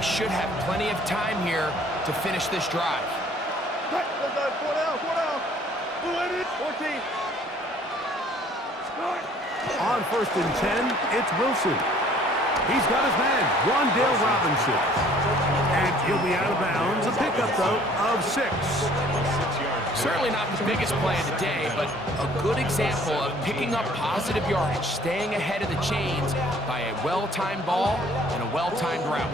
They should have plenty of time here to finish this drive. 4 down. 14. On 1st and 10, it's Wilson. He's got his man, Wandale Robinson. And he'll be out of bounds. A pickup, though, of 6. Certainly not the biggest play of the day, but a good example of picking up positive yardage, staying ahead of the chains by a well-timed ball and a well-timed route.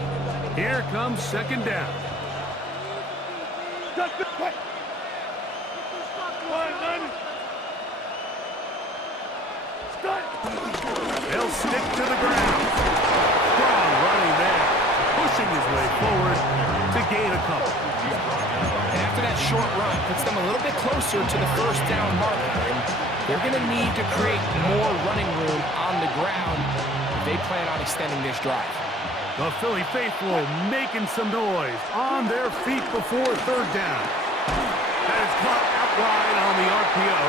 Here comes 2nd down. They'll stick to the ground. Strong running there, pushing his way forward to gain a couple. And after that short run, puts them a little bit closer to the 1st down marker. And they're going to need to create more running room on the ground if they plan on extending this drive. The Philly faithful making some noise on their feet before 3rd down. That is caught out wide on the RPO.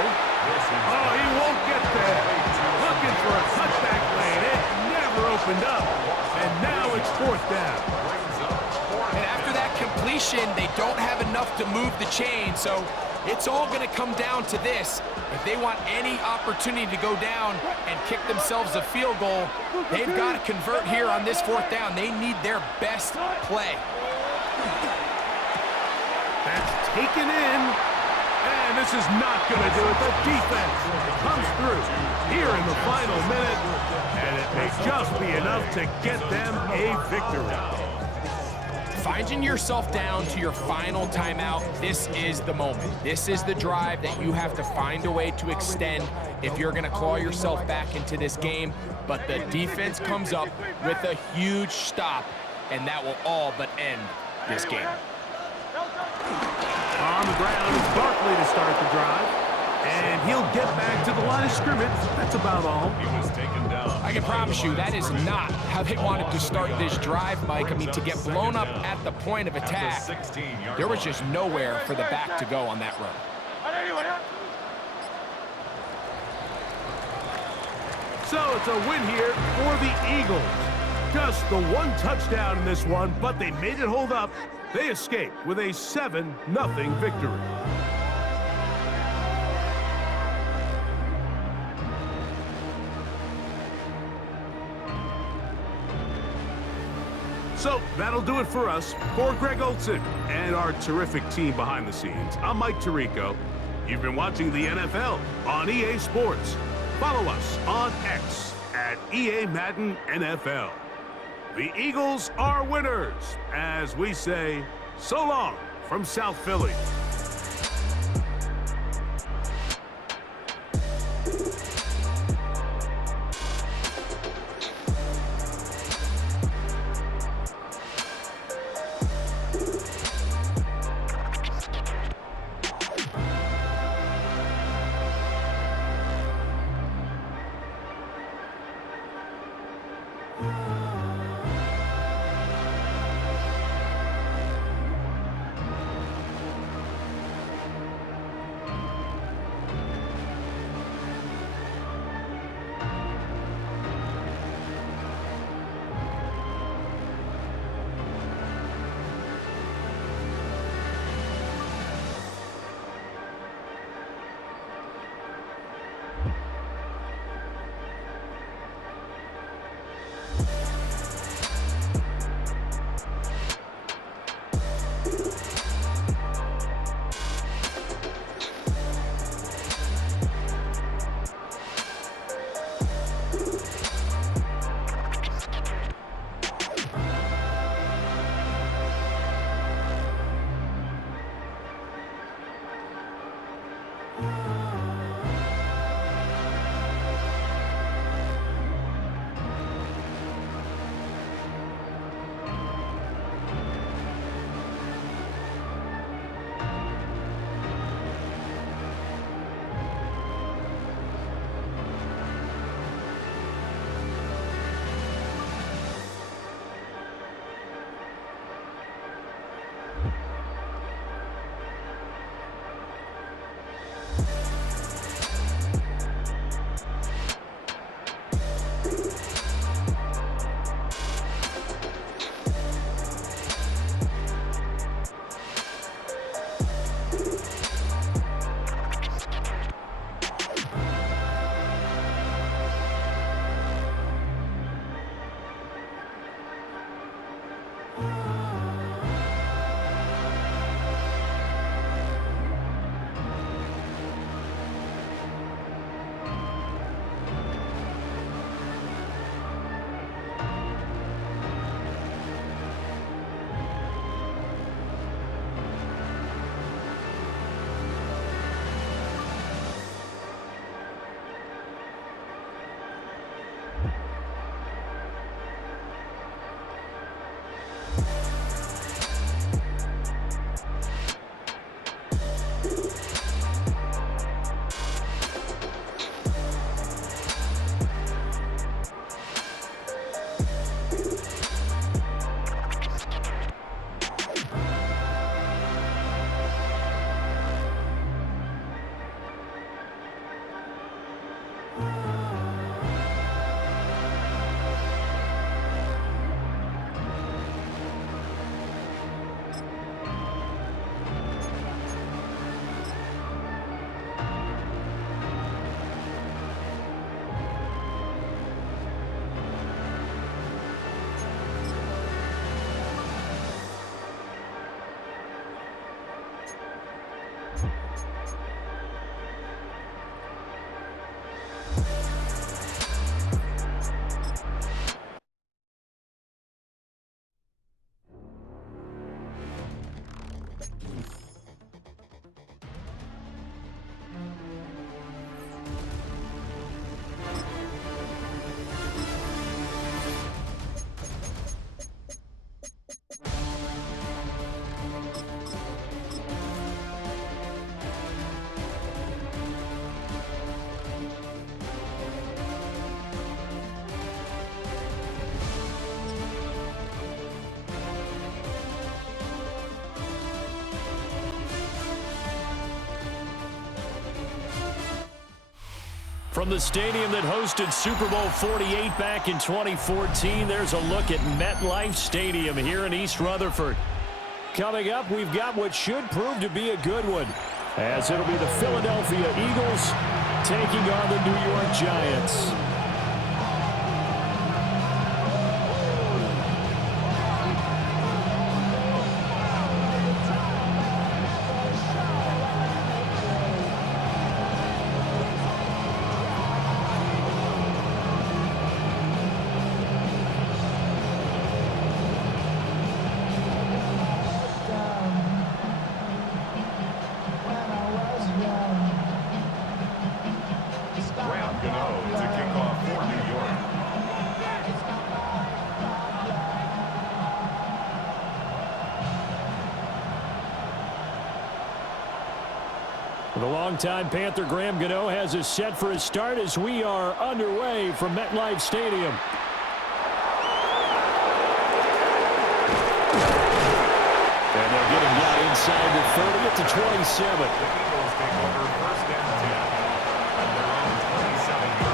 Oh, he won't get there. Looking for a cutback lane. It never opened up. And now it's 4th down. And after that completion, they don't have enough to move the chain, so it's all going to come down to this. If they want any opportunity to go down and kick themselves a field goal, they've got to convert here on this 4th down. They need their best play. That's taken in. And this is not going to do it. The defense comes through here in the final minute. And it may just be enough to get them a victory. Finding yourself down to your final timeout, this is the moment. This is the drive that you have to find a way to extend if you're going to claw yourself back into this game. But the defense comes up with a huge stop, and that will all but end this game. On the ground, it's Barkley to start the drive. And he'll get back to the line of scrimmage. That's about all. He was taken down. I can promise you that is not how they wanted to start this drive, Mike. I mean, to get blown up at the point of attack, there was just nowhere for the back to go on that run. So it's a win here for the Eagles. Just the 1 touchdown in this one, but they made it hold up. They escaped with a 7-0 victory. So that'll do it for us. For Greg Olson and our terrific team behind the scenes, I'm Mike Tirico. You've been watching the NFL on EA Sports. Follow us on X at EA Madden NFL. The Eagles are winners, as we say, so long from South Philly. From the stadium that hosted Super Bowl 48 back in 2014, there's a look at MetLife Stadium here in East Rutherford. Coming up, we've got what should prove to be a good one, as it'll be the Philadelphia Eagles taking on the New York Giants. The longtime Panther Graham Gano has us set for a start as we are underway from MetLife Stadium. And they'll get him down inside the 30 at the 27. The Eagles take over first and 10 on their own 27-yard line.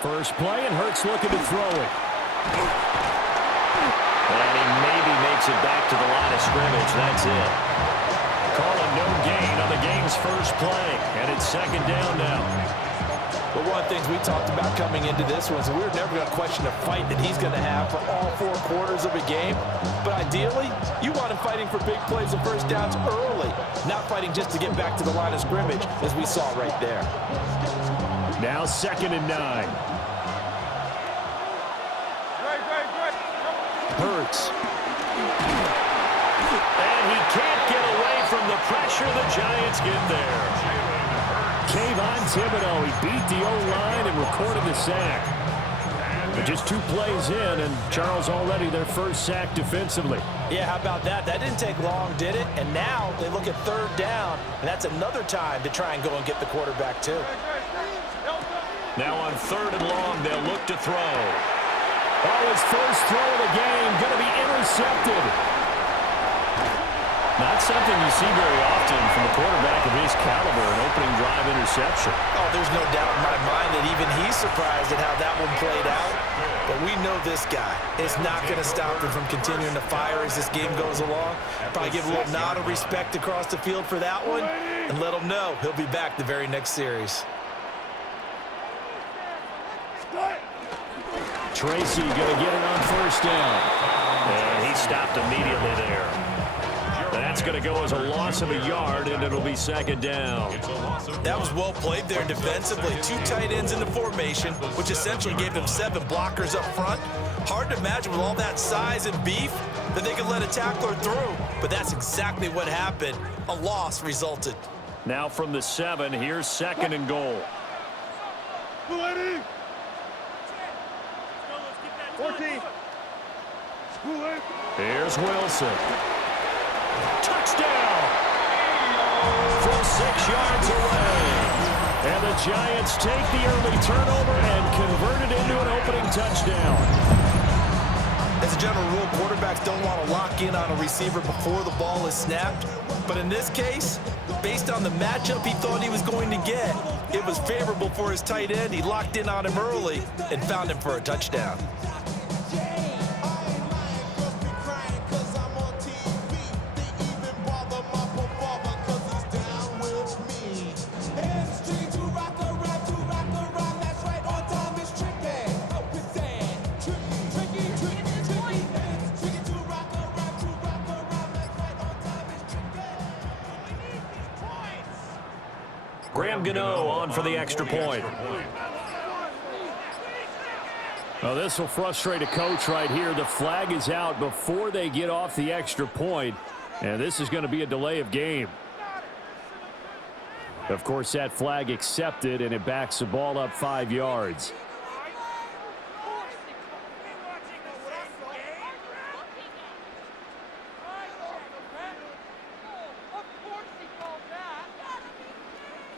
First play, and Hurts looking to throw it. And he maybe makes it back to the line of scrimmage. That's it. Calling no gain on the game's first play. And it's second down now. But one of the things we talked about coming into this was we were never going to question the fight that he's going to have for all 4 quarters of a game. But ideally, you want him fighting for big plays and first downs early, not fighting just to get back to the line of scrimmage, as we saw right there. Now second and 9. Hurts. And he can't get away from the pressure. The Giants get there. Kayvon Thibodeau, he beat the O-line and recorded the sack. But just 2 plays in, and Charles already their first sack defensively. Yeah, how about that? That didn't take long, did it? And now they look at third down, and that's another time to try and go and get the quarterback too. Now on third and long, they'll look to throw. Oh, his first throw of the game going to be intercepted. Not something you see very often from the quarterback of caliber, an opening drive interception. Oh, there's no doubt in my mind that even he's surprised at how that one played out. But we know this guy is not going to stop him from continuing to fire as this game goes along. Probably give a little nod of respect across the field for that one and let him know he'll be back the very next series. Tracy going to get it on first down. And he stopped immediately there. That's going to go as a loss of a yard, and it'll be second down. That was well played there defensively. 2 tight ends in the formation, which essentially gave them 7 blockers up front. Hard to imagine with all that size and beef that they could let a tackler through. But that's exactly what happened. A loss resulted. Now from the 7, here's second and goal. 14. Here's Wilson. Touchdown! From 6 yards away. And the Giants take the early turnover and convert it into an opening touchdown. As a general rule, quarterbacks don't want to lock in on a receiver before the ball is snapped. But in this case, based on the matchup he thought he was going to get, it was favorable for his tight end. He locked in on him early and found him for a touchdown. On for the extra point. Well, this will frustrate a coach right here. The flag is out before they get off the extra point, and this is going to be a delay of game. Of course, that flag accepted, and it backs the ball up 5 yards.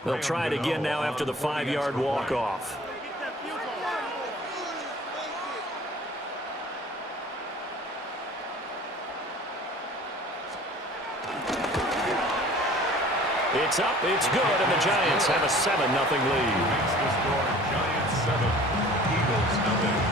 They'll try it again now after the 5-yard walk-off. It's up, it's good, and the Giants have a 7-0 lead. Makes the score Giants 7, Eagles 0.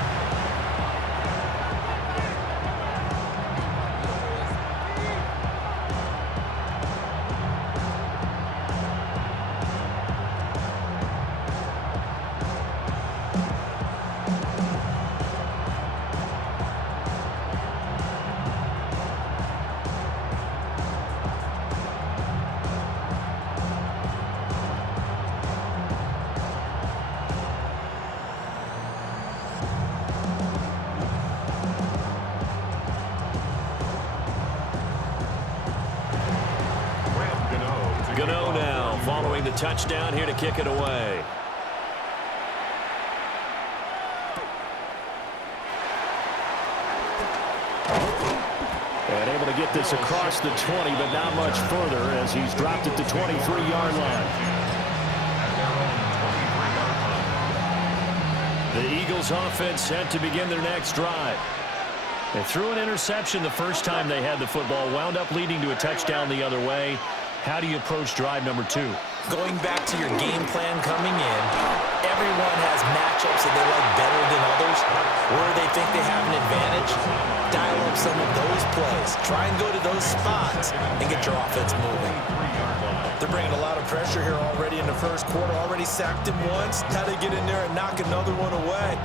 Gano now following the touchdown here to kick it away. And able to get this across the 20, but not much further as he's dropped it to 23-yard line. The Eagles offense set to begin their next drive. They threw an interception the first time they had the football, wound up leading to a touchdown the other way. How do you approach drive number 2? Going back to your game plan coming in, everyone has matchups that they like better than others. Where they think they have an advantage, dial up some of those plays. Try and go to those spots and get your offense moving. They're bringing a lot of pressure here already in the first quarter. Already sacked him once. How to get in there and knock another one away.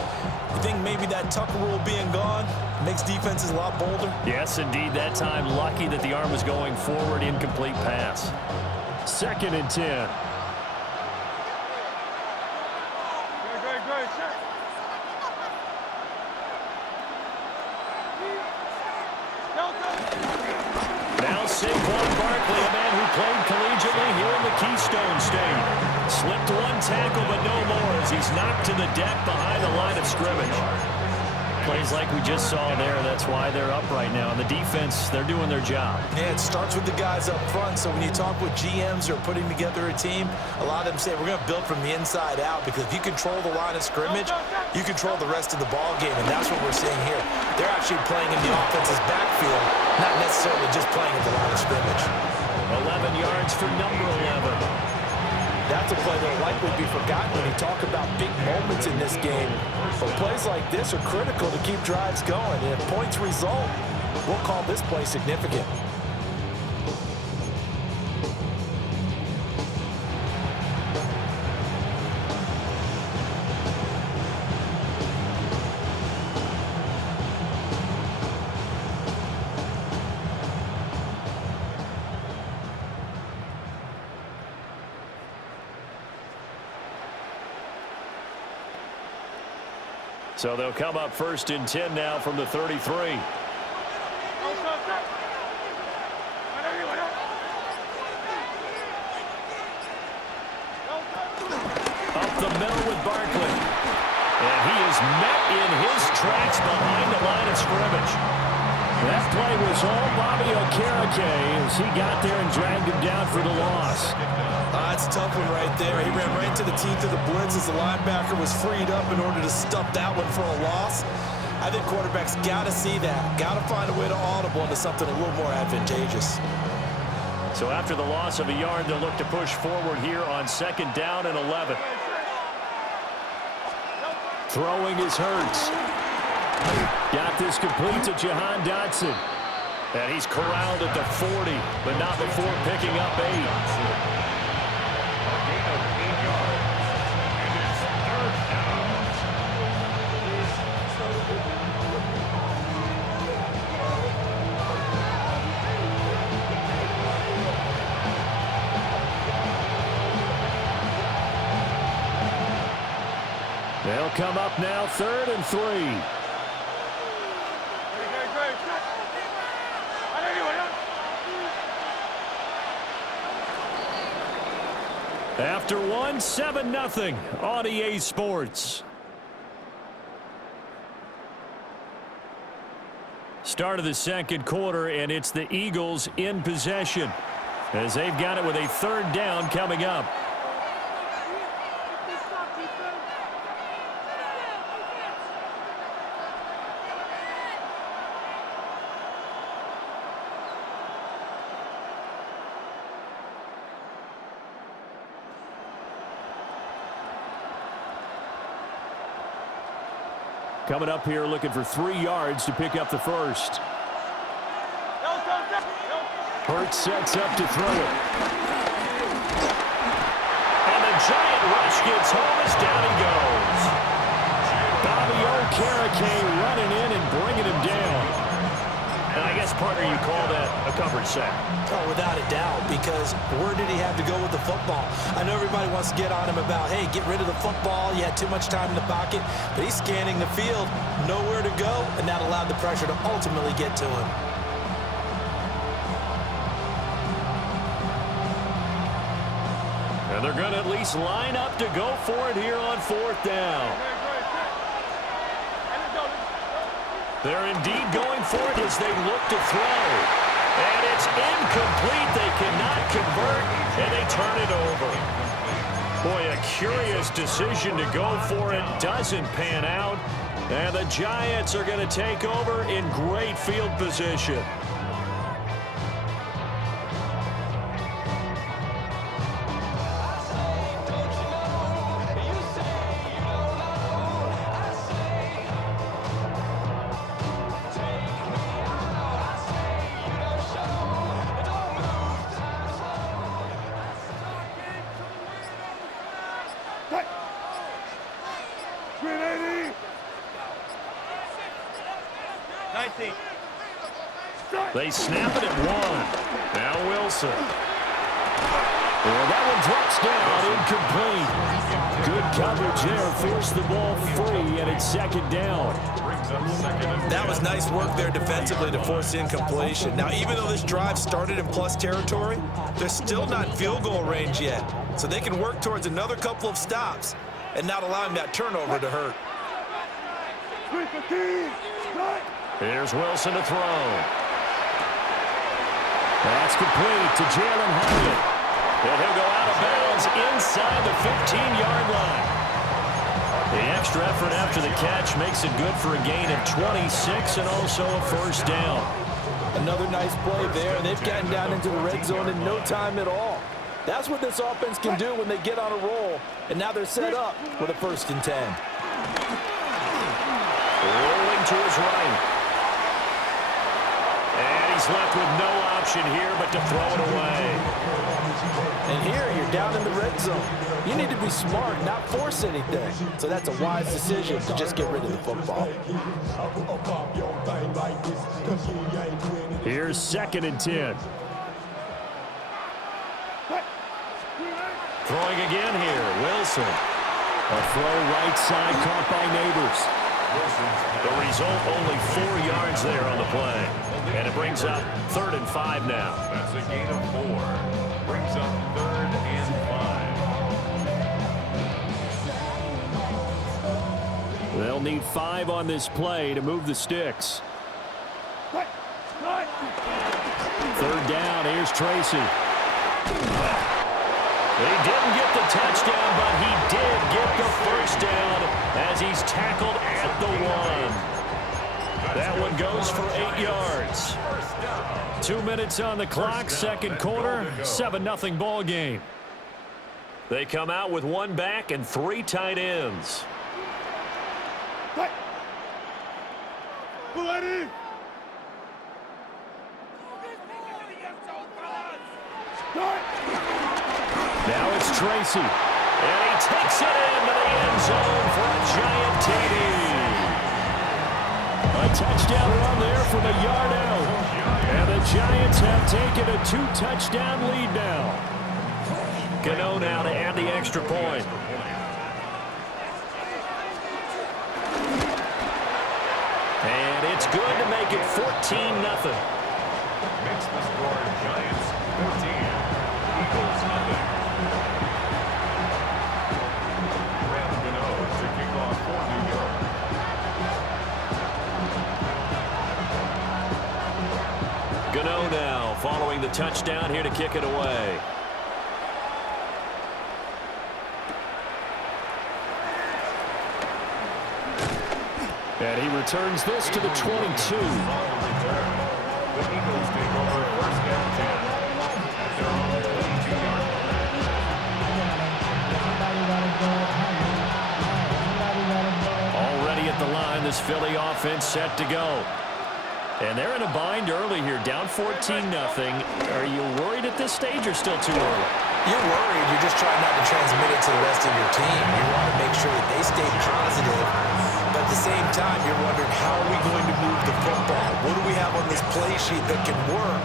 You think maybe that Tucker rule being gone makes defenses a lot bolder? Yes, indeed. That time, lucky that the arm was going forward. Incomplete pass. 2nd and 10. Now Saquon Barkley, a man who played collegiately here in the Keystone State. Slipped one tackle, but no more as he's knocked to the deck behind the line of scrimmage. Plays like we just saw there. That's why they're up right now. And the defense, they're doing their job. Yeah, it starts with the guys up front. So when you talk with GMs who are putting together a team, a lot of them say we're going to build from the inside out, because if you control the line of scrimmage, you control the rest of the ball game, and that's what we're seeing here. They're actually playing in the offense's backfield, not necessarily just playing at the line of scrimmage. 11 yards for number 11. That's a play that will likely be forgotten when you talk about big moments in this game. But plays like this are critical to keep drives going. And if points result, we'll call this play significant. So they'll come up 1st and 10 now from the 33. Up the middle with Barkley. And he is met in his tracks behind the line of scrimmage. That play was all Bobby Okereke as he got there and dragged him down for the loss. That's a tough one right there. He ran right into the teeth of the blitz as the linebacker was freed up in order to stuff that one for a loss. I think quarterbacks got to see that. Got to find a way to audible into something a little more advantageous. So after the loss of a yard, they'll look to push forward here on 2nd down and 11. Throwing is Hurts. Got this complete to Jahan Dotson. And he's corralled at the 40, but not before picking up 8. They'll come up now 3rd and 3. After 1, 7-0 on EA Sports. Start of the 2nd quarter, and it's the Eagles in possession as they've got it with a 3rd down coming up. Coming up here looking for 3 yards to pick up the 1st. Hurts sets up to throw it. And the giant rush gets home as down he goes. Bobby Okereke running in and bringing him down. And I guess, partner, you call that a covered sack. Oh, without a doubt, because where did he have to go with the football? I know everybody wants to get on him about, hey, get rid of the football. You had too much time in the pocket. But he's scanning the field, nowhere to go, and that allowed the pressure to ultimately get to him. And they're going to at least line up to go for it here on 4th down. They're indeed going for it as they look to throw. And it's incomplete. They cannot convert, and they turn it over. Boy, a curious decision to go for it. Doesn't pan out. And the Giants are going to take over in great field position. They snap it at 1. Now Wilson. Well, that one drops down, incomplete. Good coverage there, forced the ball free, and it's 2nd down. That was nice work there defensively to force incompletion. Now, even though this drive started in plus territory, they're still not in field goal range yet. So they can work towards another couple of stops and not allowing that turnover to hurt. Here's Wilson to throw. That's complete to Jalen Hyatt. And he'll go out of bounds inside the 15-yard line. The extra effort after the catch makes it good for a gain of 26 and also a 1st down. Another nice play there. They've gotten down into the red zone in no time at all. That's what this offense can do when they get on a roll, and now they're set up with a 1st and 10. Rolling to his right. And he's left with no option here but to throw it away. And here you're down in the red zone. You need to be smart, not force anything. So that's a wise decision to just get rid of the football. Here's 2nd and 10. Throwing again here, Wilson. A throw right side caught by Neighbors. The result, only 4 yards there on the play. And it brings up 3rd and 5 now. That's a gain of 4. Brings up 3rd and 5. They'll need 5 on this play to move the sticks. 3rd down, here's Tracy. He didn't get the touchdown, but he did get the 1st down as he's tackled at the 1. That one goes for 8 yards. 2 minutes on the clock, 2nd quarter, 7-0 ball game. They come out with 1 back and 3 tight ends. Now it's Tracy, and he takes it into the end zone for a giant TD. A touchdown run there from a yard out, and the Giants have taken a 2-touchdown lead now. Gano now to add the extra point. And it's good to make it 14-0. Makes the score Giants 14, Eagles nothing. Brandon Gano to kick off for New York. Gano now following the touchdown here to kick it away. And he returns this to the 22. The Eagles take over 1st and 10 at their own 22-yard line. Already at the line, this Philly offense set to go. And they're in a bind early here, down 14-0. Are you worried at this stage or still too early? You're worried. You're just trying not to transmit it to the rest of your team. You want to make sure that they stay positive. But at the same time, you're wondering, how are we going to move the football? What do we have on this play sheet that can work?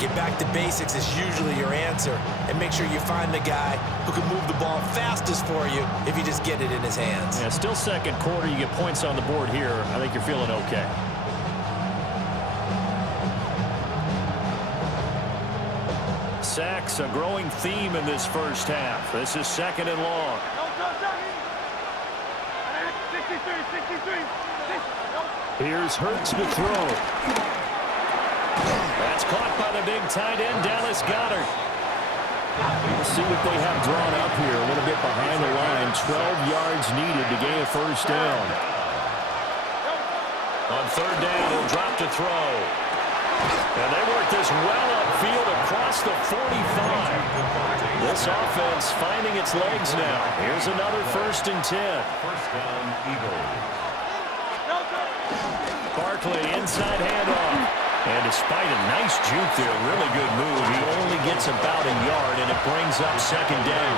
Get back to basics is usually your answer. And make sure you find the guy who can move the ball fastest for you if you just get it in his hands. Yeah, still 2nd quarter. You get points on the board here. I think you're feeling okay. Sacks, a growing theme in this 1st half. This is 2nd and long. 63. Here's Hurts to throw. That's caught by the big tight end, Dallas Goedert. Let's see what they have drawn up here. A little bit behind the line. 12 yards needed to gain a 1st down. On 3rd down, he'll drop to throw. And they work this well upfield across the 45. This offense finding its legs now. Here's another 1st and 10. 1st down, Eagles. Barkley, inside handoff. And despite a nice juke there, really good move, he only gets about a yard, and it brings up 2nd down.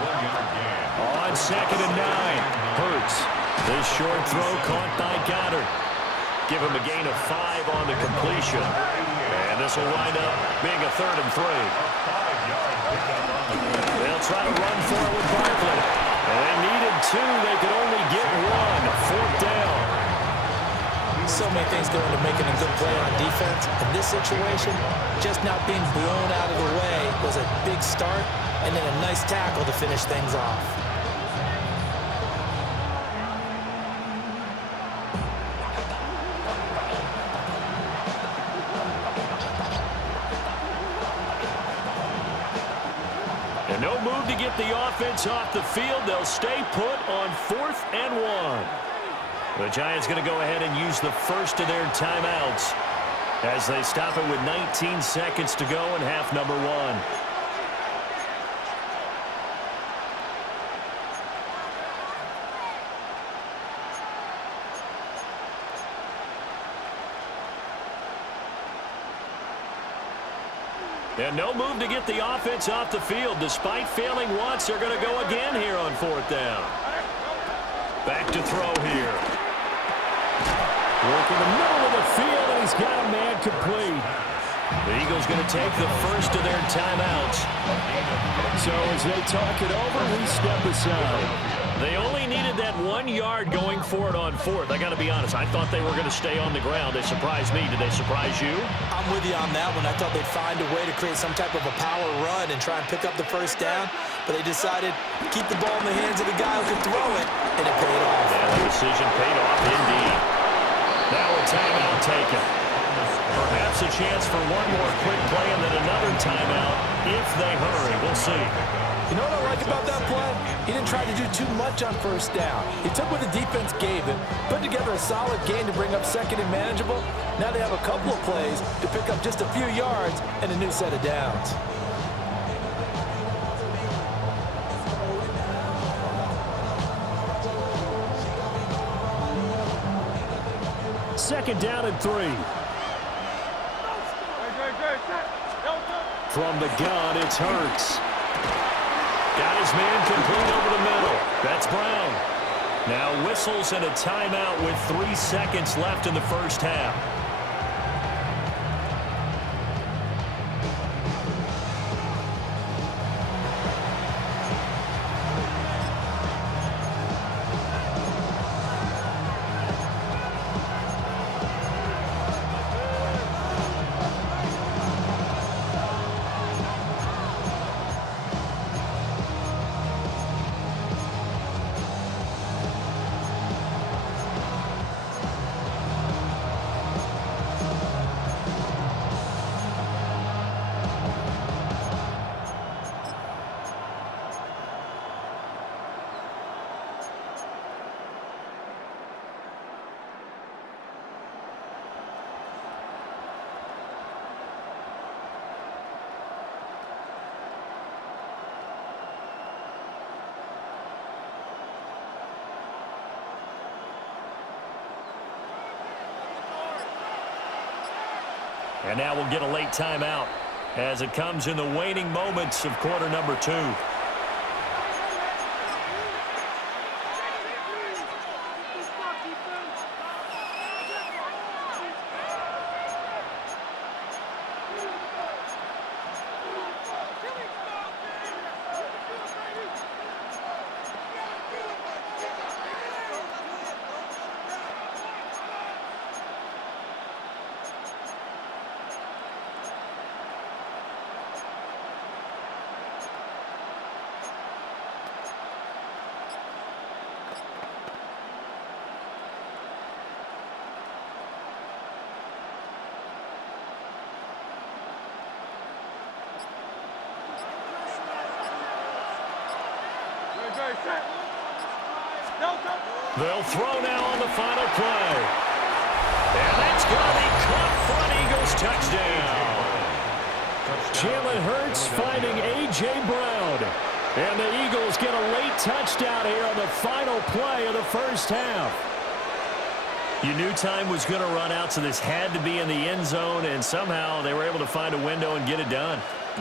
1 yard gain. On 2nd and 9, Hurts. This short throw caught by Goddard. Give him a gain of 5 on the completion. And this will wind up being a 3rd and 3. They'll try to run for it with Barkley. And they needed 2. They could only get 1. 4th down. So many things go into making a good play on defense. In this situation, just not being blown out of the way was a big start, and then a nice tackle to finish things off. And no move to get the offense off the field. They'll stay put on 4th and 1. The Giants going to go ahead and use the first of their timeouts. as they stop it with 19 seconds to go in half number one. And no move to get the offense off the field. Despite failing once, they're going to go again here on fourth down. Back to throw here. Work in the middle of the field, and he's got a man complete. The Eagles going to take the first of their timeouts. So as they talk it over, we step aside. They only needed that 1 yard going for it on fourth. I got to be honest, I thought they were going to stay on the ground. They surprised me. Did they surprise you? I'm with you on that one. I thought they'd find a way to create some type of a power run and try and pick up the first down, but they decided to keep the ball in the hands of the guy who could throw it, and it paid off. Yeah, the decision paid off indeed. Now a timeout taken. Perhaps a chance for one more quick play and then another timeout if they hurry. We'll see. You know what I like about that play? He didn't try to do too much on first down. He took what the defense gave him, put together a solid game to bring up second and manageable. Now they have a couple of plays to pick up just a few yards and a new set of downs. Second down and 3. From the gun, it's Hurts. Got his man complete over the middle. That's Brown. Now whistles and a timeout with 3 seconds left in the first half. And now we'll get a late timeout as it comes in the waning moments of quarter number 2. They'll throw now on the final play. And that's going to be caught front. Eagles touchdown. Jalen Hurts finding A.J. Brown. And the Eagles get a late touchdown here on the final play of the first half. You knew time was going to run out, so this had to be in the end zone, and somehow they were able to find a window and get it done.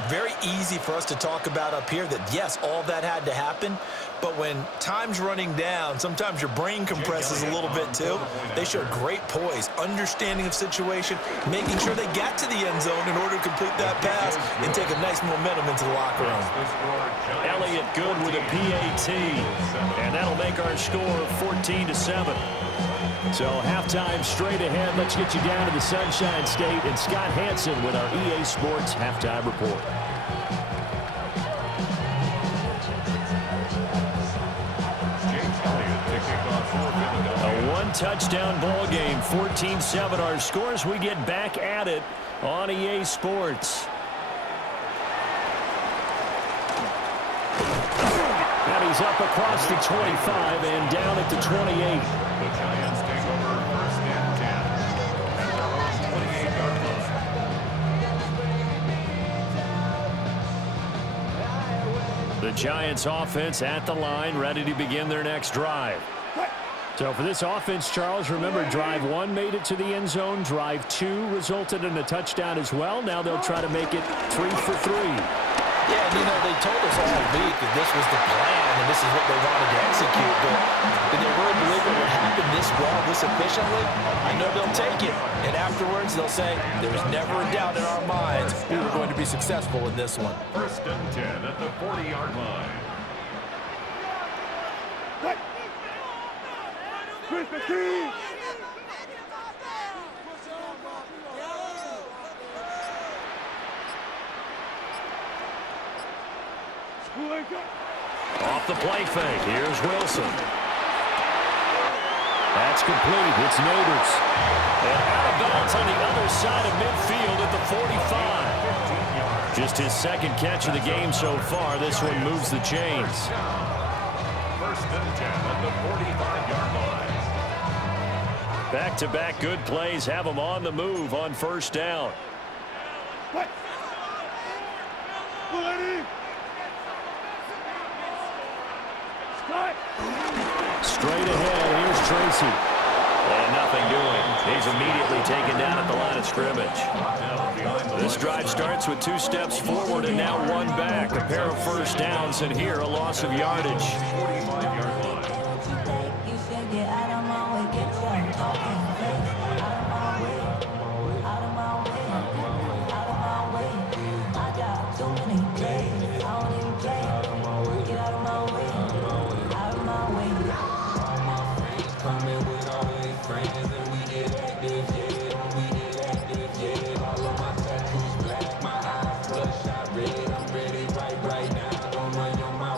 Very easy for us to talk about up here that, yes, all that had to happen, but when time's running down, sometimes your brain compresses a little bit too. They showed great poise, understanding of situation, making sure they got to the end zone in order to complete that pass and take a nice momentum into the locker room. Elliott good with a PAT, and that'll make our score 14-7. So halftime straight ahead. Let's get you down to the Sunshine State and Scott Hansen with our EA Sports halftime report. A one-touchdown ball game, 14-7. Our scores, we get back at it on EA Sports. And he's up across the 25 and down at the 28. The Giants take over first and 10 at their own 28-yard line. The Giants offense at the line, ready to begin their next drive. So for this offense, Charles, remember drive 1 made it to the end zone. Drive 2 resulted in a touchdown as well. Now they'll try to make it 3 for 3. Yeah, and they told us all week that this was the plan and this is what they wanted to execute, but did they really believe it would happen this well, this efficiently? I know they'll take it, and afterwards they'll say, there was never a doubt in our minds we were going to be successful in this one. 1st and 10 at the 40-yard line. Off the play fake. Here's Wilson. That's complete. It's Neighbors. And out of bounds on the other side of midfield at the 45. Just his 2nd catch of the game so far. This one moves the chains. 1st and 10 at the 45-yard line. Back-to-back good plays have them on the move on 1st down. Straight ahead, here's Tracy. And nothing doing. He's immediately taken down at the line of scrimmage. This drive starts with 2 steps forward and now 1 back. A pair of 1st downs, and here a loss of yardage. 45-yard line.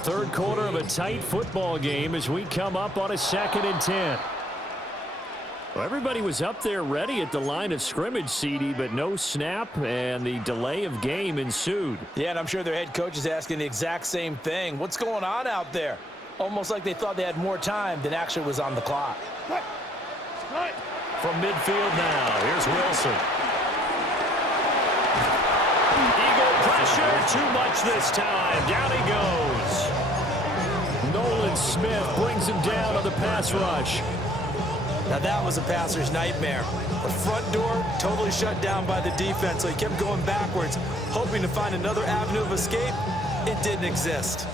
Third quarter of a tight football game as we come up on a 2nd and 10. Well, everybody was up there ready at the line of scrimmage, CD, but no snap, and the delay of game ensued. Yeah, and I'm sure their head coach is asking the exact same thing. What's going on out there? Almost like they thought they had more time than actually was on the clock. From midfield now, here's Wilson. Eagle pressure, too much this time. Down he goes. Nolan Smith brings him down on the pass rush. Now that was a passer's nightmare. The front door totally shut down by the defense, so he kept going backwards, hoping to find another avenue of escape. It didn't exist.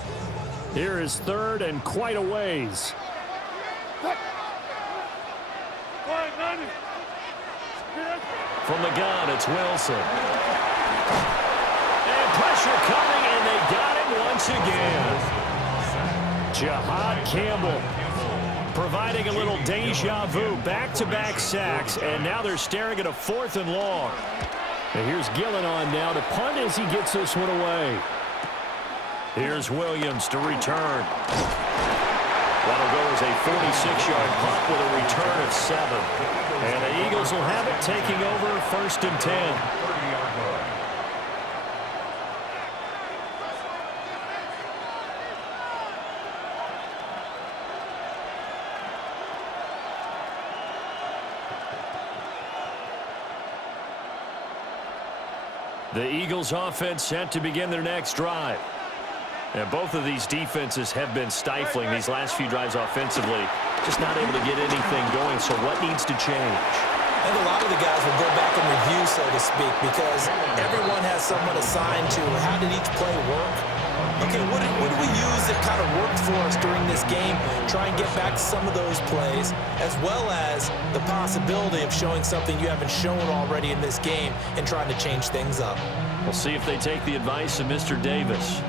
Here is 3rd and quite a ways. From the gun, it's Wilson. And pressure coming, and they got him once again. Jahad Campbell providing a little deja vu. Back-to-back sacks, and now they're staring at a 4th and long. And here's Gillen on now to punt as he gets this one away. Here's Williams to return. That'll go as a 46-yard punt with a return of 7. And the Eagles will have it, taking over 1st and 10. 30-yard line. The Eagles offense set to begin their next drive. And both of these defenses have been stifling these last few drives offensively. Just not able to get anything going, so what needs to change? I think a lot of the guys will go back and review, so to speak, because everyone has someone assigned to how did each play work. Okay, what do we use that kind of worked for us during this game? Try and get back to some of those plays, as well as the possibility of showing something you haven't shown already in this game and trying to change things up. We'll see if they take the advice of Mr. Davis.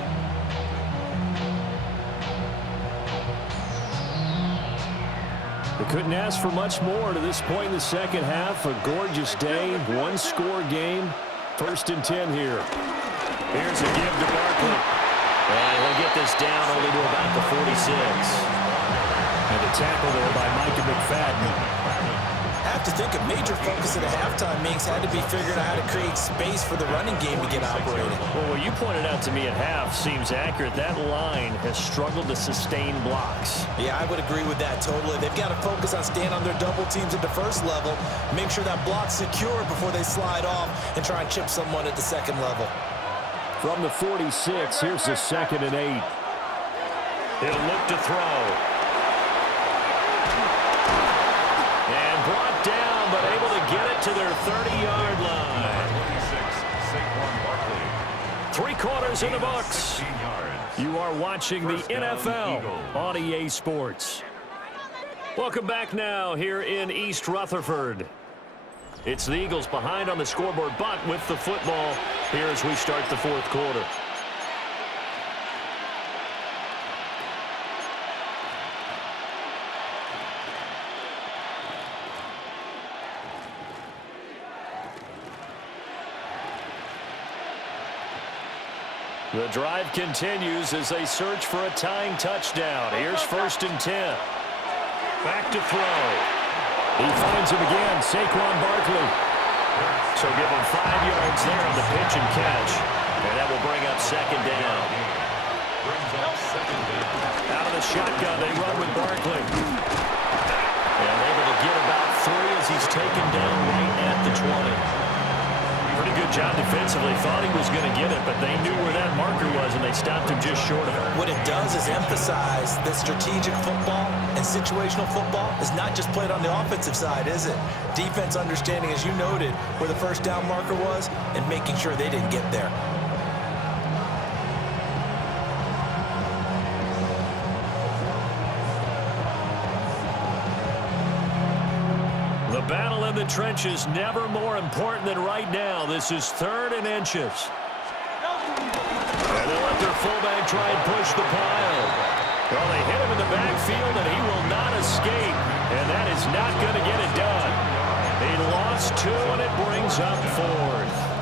They couldn't ask for much more to this point in the second half. A gorgeous day, one-score game. 1st and 10 here. Here's a give to Barkley. And he'll get this down only to about the 46. And a tackle there by Micah McFadden. I have to think a major focus at a halftime means had to be figuring out how to create space for the running game to get operating. Well, what you pointed out to me at half seems accurate. That line has struggled to sustain blocks. Yeah, I would agree with that totally. They've got to focus on staying on their double teams at the first level, make sure that block's secure before they slide off and try and chip someone at the second level. From the 46, here's the 2nd and 8. He'll look to throw. And brought down, but able to get it to their 30-yard line. 3/4 in the books. You are watching the NFL on EA Sports. Welcome back now here in East Rutherford. It's the Eagles behind on the scoreboard, but with the football here as we start the 4th quarter. The drive continues as they search for a tying touchdown. Here's 1st and 10. Back to throw. He finds him again, Saquon Barkley. So give him 5 yards there on the pitch and catch. And that will bring up 2nd down. Out of the shotgun, they run with Barkley. And able to get about 3 as he's taken down right at the 20. Pretty good job defensively. Thought he was going to get it, but they knew where that marker was, and they stopped him just short of it. What it does is emphasize that strategic football and situational football is not just played on the offensive side, is it? Defense understanding, as you noted, where the 1st down marker was and making sure they didn't get there. The battle in the trenches never more important than right now. This is 3rd and inches. And they'll let their fullback try and push the pile. Well, they hit him in the backfield, and he will not escape. And that is not going to get it done. He lost 2, and it brings up 4th.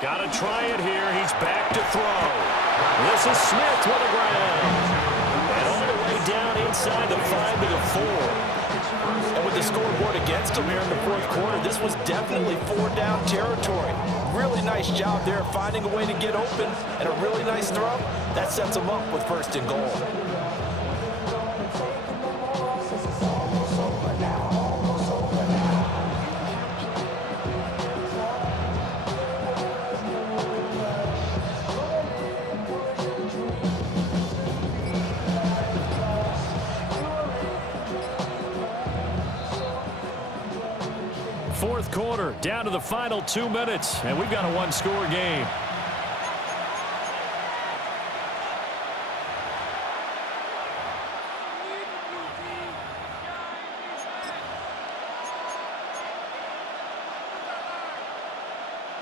Got to try it here. He's back to throw. This is Smith with the ground. And all the way down inside the 5 to the 4. And with the scoreboard against him here in the 4th quarter, this was definitely 4-down territory. Really nice job there finding a way to get open and a really nice throw. That sets him up with 1st and goal. Fourth quarter, down to the final 2 minutes, and we've got a 1-score game.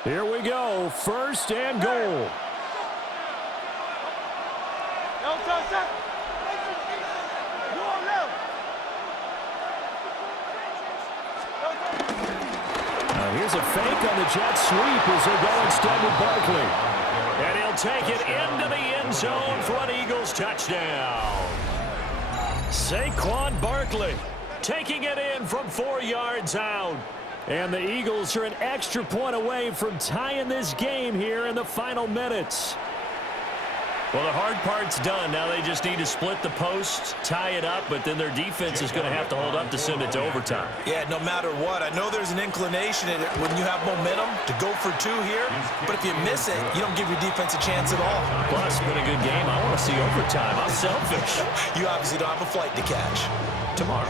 Here we go, 1st and goal. Here's a fake on the jet sweep as they go instead with Barkley. And he'll take it into the end zone for an Eagles touchdown. Saquon Barkley taking it in from 4 yards out. And the Eagles are an extra point away from tying this game here in the final minutes. Well, the hard part's done. Now they just need to split the post, tie it up, but then their defense is going to have to hold up to send it to overtime. Yeah, no matter what. I know there's an inclination in it when you have momentum to go for 2 here, but if you miss it, you don't give your defense a chance at all. Plus, it's been a good game. I want to see overtime. I'm selfish. You obviously don't have a flight to catch. Tomorrow.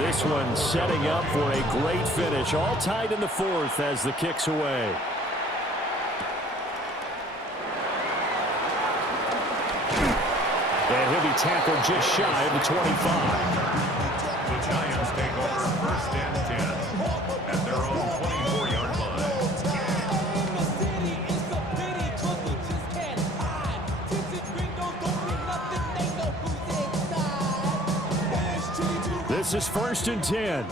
This one setting up for a great finish. All tied in the 4th as the kick's away. And he'll be tackled just shy of the 25. The Giants take over 1st and 10 at their own 24-yard line. This is 1st and 10.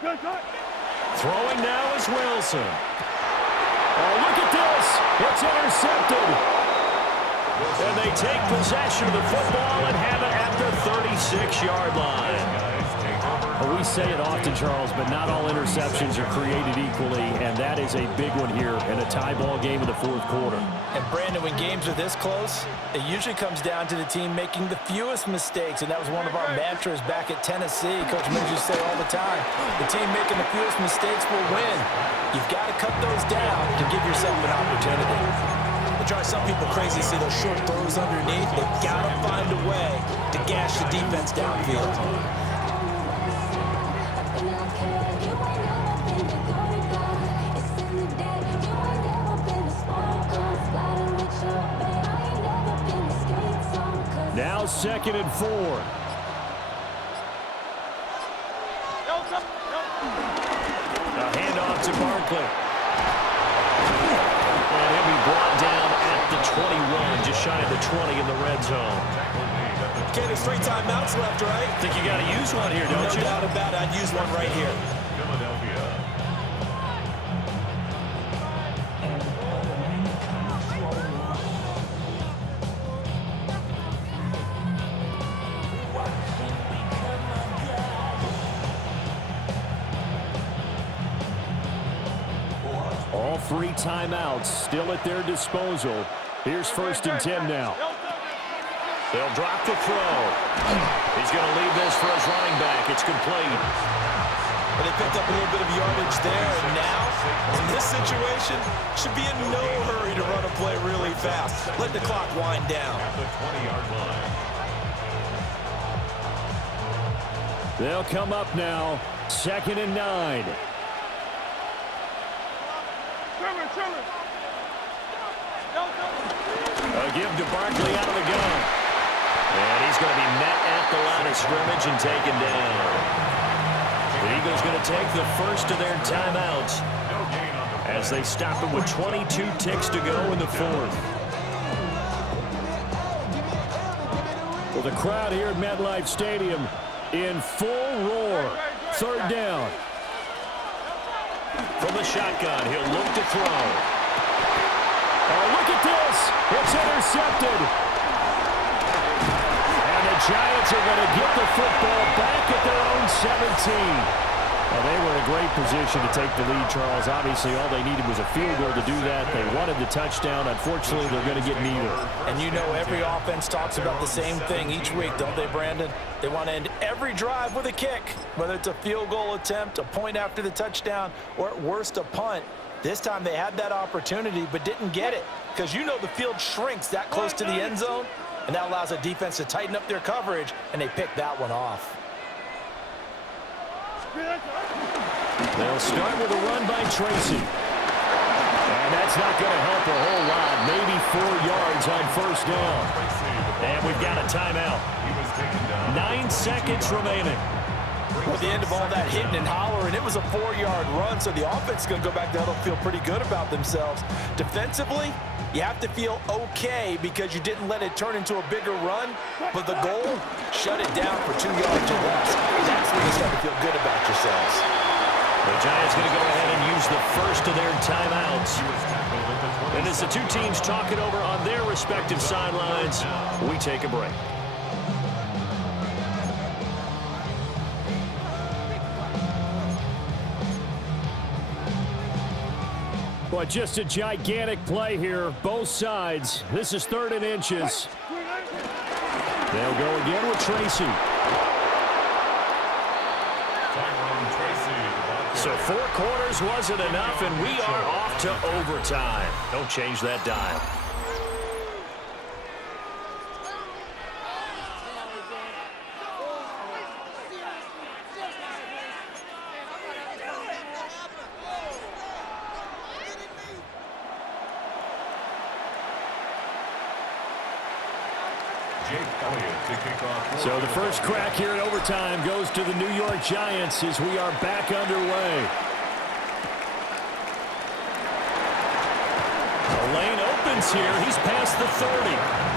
Good, good. Throwing now is Wilson. Oh, look at this. It's intercepted. And they take possession of the football and have it at the 36-yard line. Well, we say it often, Charles, but not all interceptions are created equally, and that is a big one here in a tie ball game in the fourth quarter. And, Brandon, when games are this close, it usually comes down to the team making the fewest mistakes, and that was one of our mantras back at Tennessee. Coach Mills used to say all the time, the team making the fewest mistakes will win. You've got to cut those down to give yourself an opportunity. It drives some people crazy to see those short throws underneath. They've got to find a way to gash the defense downfield. Now 2nd and 4. A handoff to Barkley. And he'll be brought down at the 21, just shy of the 20 in the red zone. Okay, there's 3 timeouts left, right? Think you got to use one here, don't you? No doubt about it. I'd use one right here. Philadelphia. All 3 timeouts still at their disposal. Here's 1st and 10 now. They'll drop the throw. He's going to leave this for his running back. It's complete. But they picked up a little bit of yardage there. And now, in this situation, should be in no hurry to run a play really fast. Let the clock wind down. At the 20-yard line. They'll come up now. 2nd and 9. A give to Barkley out of the gun. And he's going to be met at the line of scrimmage and taken down. The Eagles going to take the first of their timeouts as they stop him with 22 ticks to go in the fourth. Well, the crowd here at MetLife Stadium in full roar. 3rd down. From the shotgun, he'll look to throw. Oh, look at this. It's intercepted. And the Giants are going to get the football back at their own 17. Well, they were in a great position to take the lead, Charles. Obviously, all they needed was a field goal to do that. They wanted the touchdown. Unfortunately, they're going to get neither. And you know every offense talks about the same thing each week, don't they, Brandon? They want to end every drive with a kick, whether it's a field goal attempt, a point after the touchdown, or at worst, a punt. This time they had that opportunity but didn't get it because you know the field shrinks that close to the end zone, and that allows a defense to tighten up their coverage, and they pick that one off. They'll start with a run by Tracy. And that's not going to help a whole lot. Maybe 4 yards on 1st down. And we've got a timeout. 9 seconds remaining. At the end of all that hitting and hollering, it was a 4-yard run, so the offense is going to go back to huddle, feel pretty good about themselves. Defensively, you have to feel okay because you didn't let it turn into a bigger run, but the goal, shut it down for 2 yards or less. That's when you start to feel good about yourselves. The Giants going to go ahead and use the first of their timeouts. And as the two teams talk it over on their respective sidelines, we take a break. Well, just a gigantic play here, both sides. This is 3rd and inches. They'll go again with Tracy. So 4 quarters wasn't enough, and we are off to overtime. Don't change that dial. So the first crack here in overtime goes to the New York Giants as we are back underway. The lane opens here. He's past the 30.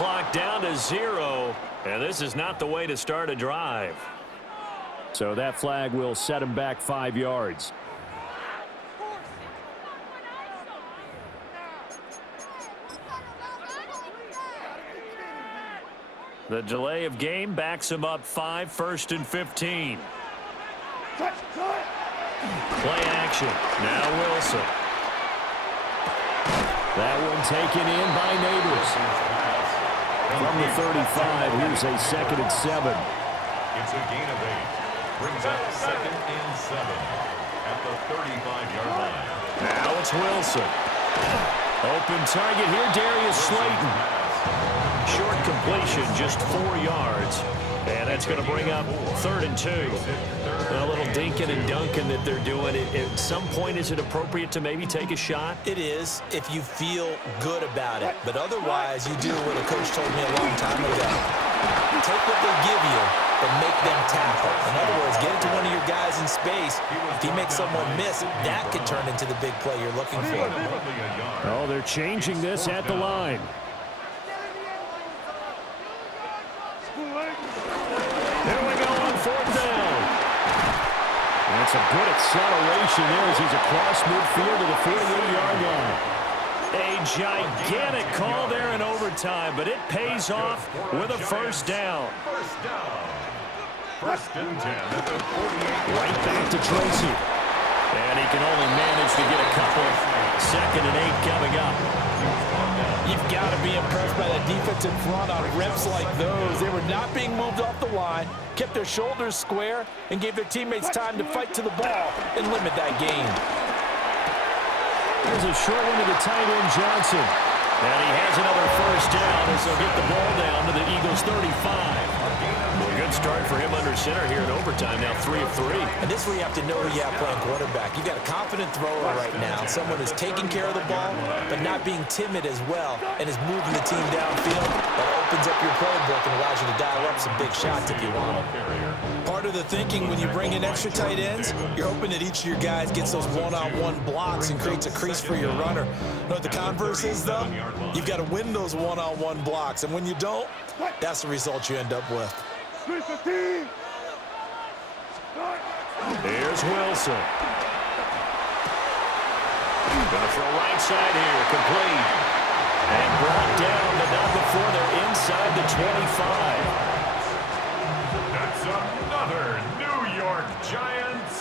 clock down to 0, and this is not the way to start a drive. So that flag will set him back 5 yards. The delay of game backs him up 5, 1st and 15. Play action. Now Wilson. That one taken in by Neighbors. From the 35, here's a 2nd and 7. It's a gain of 8. Brings up 2nd and 7 at the 35-yard line. Now it's Wilson. Open target here, Darius Slayton. Short completion, just 4 yards. And that's going to bring up 3rd and 2. A little dinking and dunking that they're doing. At some point, is it appropriate to maybe take a shot? It is if you feel good about it. But otherwise, you do what a coach told me a long time ago. Take what they give you, but make them tackle. In other words, get it to one of your guys in space. If he makes someone miss, that could turn into the big play you're looking for. Oh, they're changing this at the line. Here we go on 4th down. That's a good acceleration there as he's across midfield to the 48-yard line. A gigantic call there in overtime, but it pays off with a 1st down. 1st and 10 at the 48. Right back to Tracy. And he can only manage to get a couple. 2nd and 8 coming up. You've got to be impressed by the defensive front on reps like those. They were not being moved off the line, kept their shoulders square, and gave their teammates time to fight to the ball and limit that gain. Here's a short one to the tight end, Johnson. And he has another 1st down as they'll get the ball down to the Eagles' 35. Well, good start for him under center here in overtime, now 3 of 3. And this is where you have to know who you have playing quarterback. You've got a confident thrower right now, someone who's taking care of the ball, but not being timid as well, and is moving the team downfield. That opens up your playbook and allows you to dial up some big shots if you want them. Part of the thinking when you bring in extra tight ends, you're hoping that each of your guys gets those one-on-one blocks and creates a crease for your runner. You know what the converse is, though? You've got to win those one-on-one blocks, and when you don't, that's the result you end up with. Here's Wilson. Gonna throw right side here, complete. And brought down, but not before they're inside the 25. That's another New York Giants.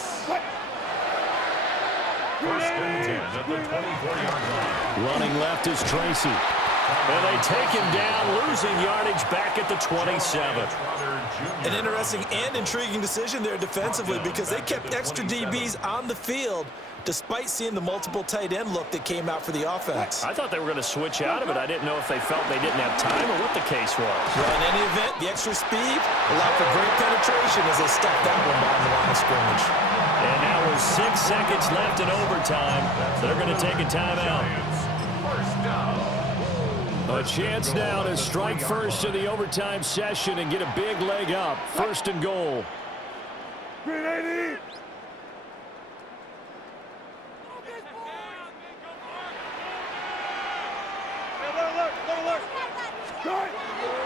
1st and 10 at the 24-yard line. Running left is Tracy. And they take him down, losing yardage back at the 27. An interesting and intriguing decision there defensively because they kept extra DBs on the field despite seeing the multiple tight end look that came out for the offense. I thought they were going to switch out of it. I didn't know if they felt they didn't have time or what the case was. Well, in any event, the extra speed allowed for great penetration as they stepped that one behind the line of scrimmage. And now with 6 seconds left in overtime, they're going to take a timeout. A chance now to strike first in the overtime session and get a big leg up. 1st and goal.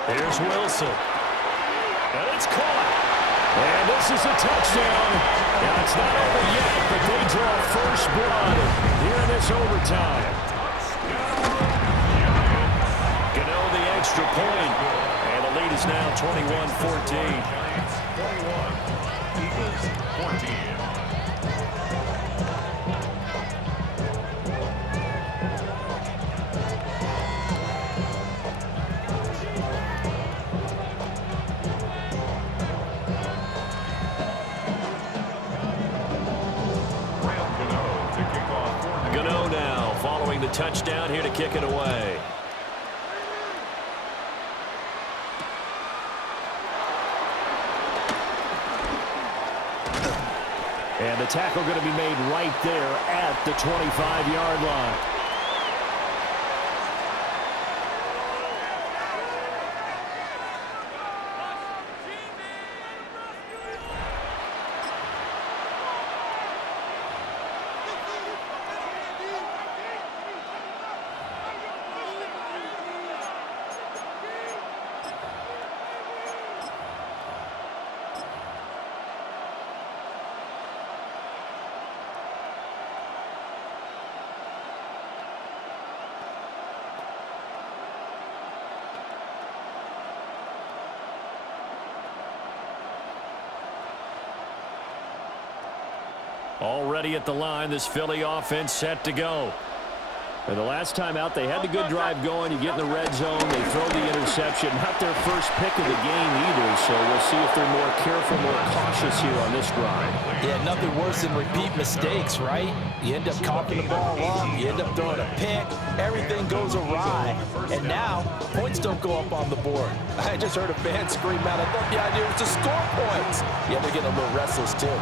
Here's Wilson. And it's caught. And this is a touchdown. Now, it's not over yet, but they draw first blood here in this overtime. Gano the extra point. And the lead is now 21-14. 21, Eagles 14. Gano now following the touchdown here to kick it away. And the tackle going to be made right there at the 25-yard line. Already at the line, this Philly offense set to go. And the last time out, they had the good drive going. You get in the red zone, they throw the interception. Not their first pick of the game either, so we'll see if they're more careful, more cautious here on this drive. Yeah, nothing worse than repeat mistakes, right? You end up coughing the ball up, you end up throwing a pick, everything goes awry. And now, points don't go up on the board. I just heard a fan scream out, I thought the idea was to score points. Yeah, they're getting a little restless too.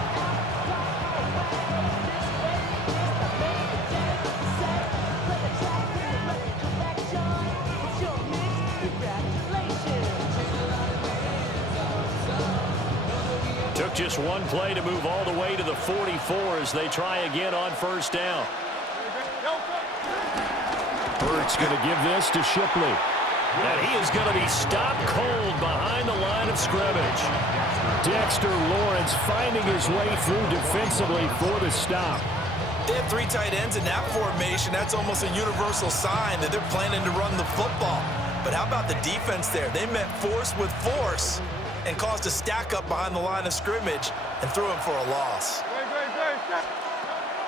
Took just one play to move all the way to the 44 as they try again on first down. Hurts going to give this to Shipley. And he is going to be stopped cold behind the line of scrimmage. Dexter Lawrence finding his way through defensively for the stop. They have 3 tight ends in that formation. That's almost a universal sign that they're planning to run the football. But how about the defense there? They met force with force and caused a stack up behind the line of scrimmage and threw him for a loss.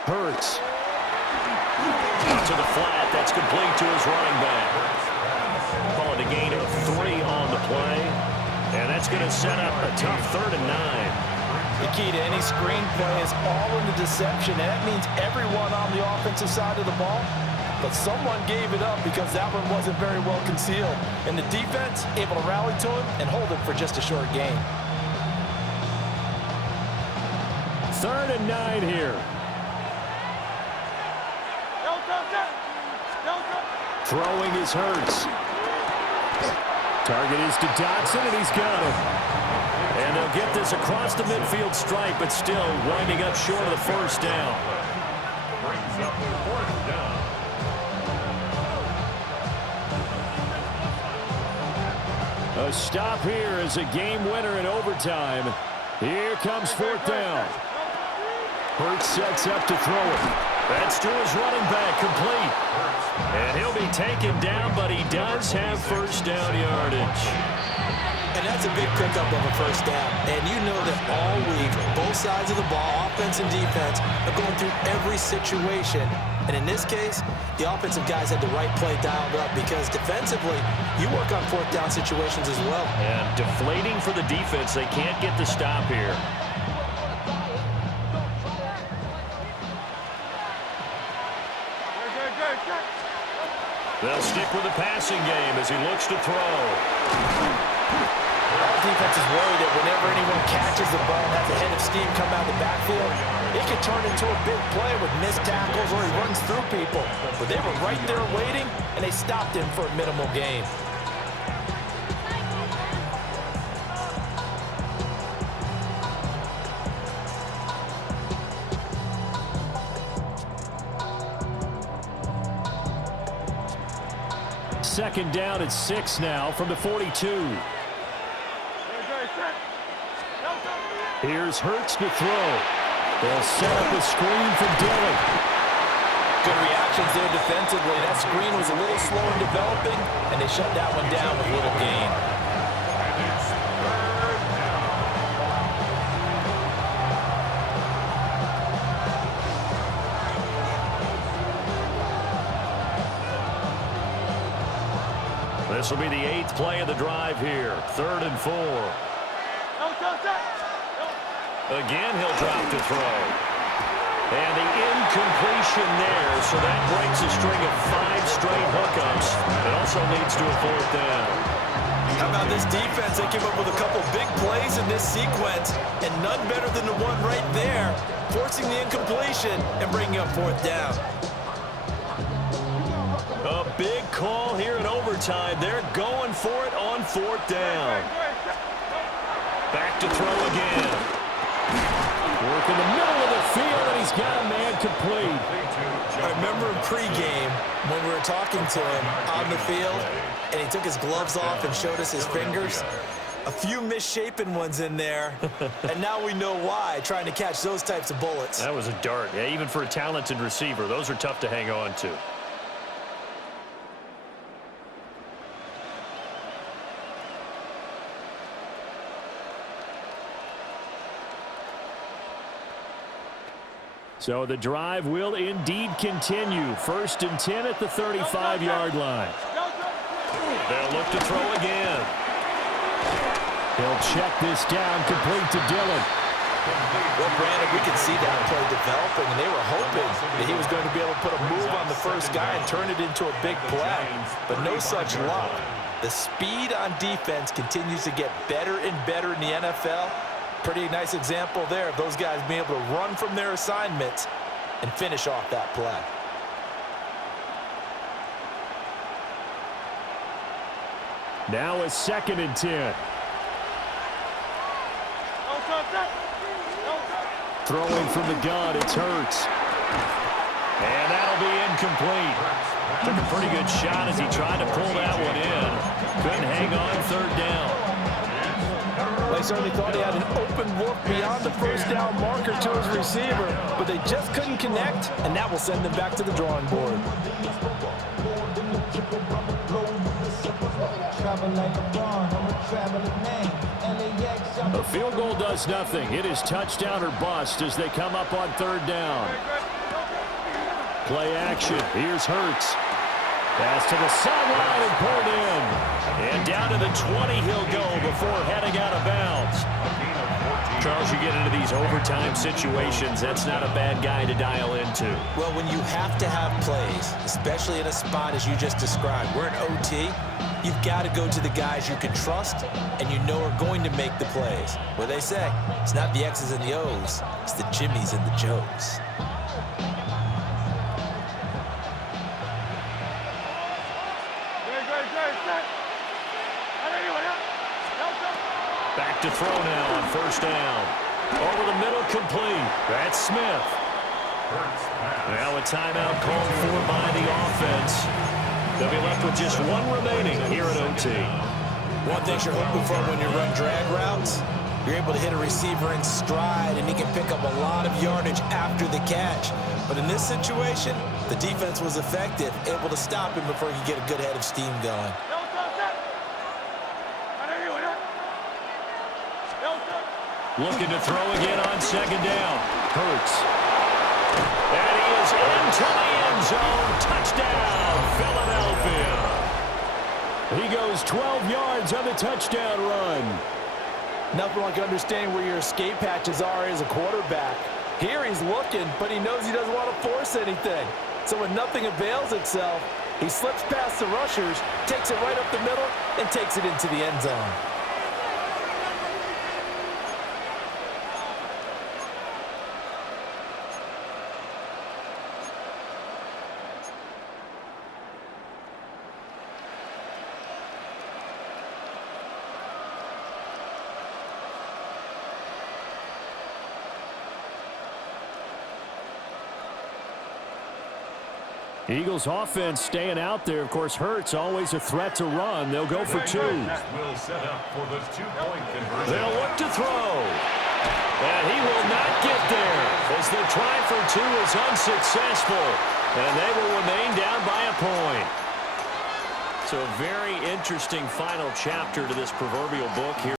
Hurts. Out to the flat. That's complete to his running back. Call it a gain of 3 on the play. And that's going to set up a tough 3rd and 9. The key to any screen play is all in the deception. And that means everyone on the offensive side of the ball. But someone gave it up because that one wasn't very well concealed. And the defense able to rally to him and hold it for just a short gain. 3rd and 9 here. Throwing is Hurts. Target is to Dotson, and he's got him. And they'll get this across the midfield stripe, but still winding up short of the first down. Brings up 4th down. A stop here is a game winner in overtime. Here comes 4th down. Hurts sets up to throw it. That's to his running back, complete. And he'll be taken down, but he does have first down yardage. And that's a big pickup of a first down. And you know that all week, both sides of the ball, offense and defense, are going through every situation. And in this case, the offensive guys had the right play dialed up because defensively, you work on 4th down situations as well. And deflating for the defense. They can't get the stop here. They'll stick with the passing game as he looks to throw. Our defense is worried that whenever anyone catches the ball and has a head of steam come out of the backfield, it can turn into a big play with missed tackles or he runs through people. But they were right there waiting, and they stopped him for a minimal gain. Second down at 6 now from the 42. Here's Hurts to throw. They'll set up a screen for Dillon. Good reactions there defensively. That screen was a little slow in developing, and they shut that one down with little gain. This will be the 8th play of the drive here. 3rd and 4. Again, he'll drop to throw. And the incompletion there, so that breaks a string of 5 straight hookups. It also leads to a 4th down. How about this defense? They came up with a couple big plays in this sequence, and none better than the one right there, forcing the incompletion and bringing up 4th down. A big call here in overtime. They're going for it on 4th down. Back to throw again. Work in the middle of the field, and he's got a man complete. I remember in pregame when we were talking to him on the field, and he took his gloves off and showed us his fingers. A few misshapen ones in there, and now we know why, trying to catch those types of bullets. That was a dart. Yeah, even for a talented receiver, those are tough to hang on to. So the drive will indeed continue. 1st and 10 at the 35-yard line. They'll look to throw again. He'll check this down, complete to Dillon. Well, Brandon, we could see that play developing, and they were hoping that he was going to be able to put a move on the first guy and turn it into a big play. But no such luck. The speed on defense continues to get better and better in the NFL. Pretty nice example there of those guys being able to run from their assignments and finish off that play. Now a 2nd and 10. Throwing from the gun, it's Hurts. And that'll be incomplete. Took a pretty good shot as he tried to pull that one in. Couldn't hang on 3rd down. They certainly thought he had an open look beyond the first down marker to his receiver, but they just couldn't connect, and that will send them back to the drawing board. A field goal does nothing. It is touchdown or bust as they come up on 3rd down. Play action. Here's Hurts. Pass to the sideline and pulled in. And down to the 20 he'll go before heading out of bounds. Charles, you get into these overtime situations, that's not a bad guy to dial into. Well, when you have to have plays, especially in a spot as you just described, we're in OT, you've got to go to the guys you can trust and you know are going to make the plays. What they say, it's not the X's and the O's, it's the Jimmies and the Joes. Back to throw now on 1st down. Over the middle, complete. That's Smith. Now a timeout called for by the offense. They'll be left with just 1 remaining here at OT. One thing you're hoping for when you run drag routes, you're able to hit a receiver in stride and he can pick up a lot of yardage after the catch. But in this situation, the defense was effective, able to stop him before he could get a good head of steam going. Looking to throw again on 2nd down. Hurts. And he is into the end zone. Touchdown, Philadelphia. He goes 12 yards on the touchdown run. Nothing like understanding where your escape hatches are as a quarterback. Here he's looking, but he knows he doesn't want to force anything. So when nothing avails itself, he slips past the rushers, takes it right up the middle, and takes it into the end zone. Eagles offense staying out there. Of course, Hurts always a threat to run. They'll go for 2. Will set up for the 2-point conversion. They'll look to throw. And he will not get there as the try for 2 is unsuccessful. And they will remain down by a point. So a very interesting final chapter to this proverbial book here.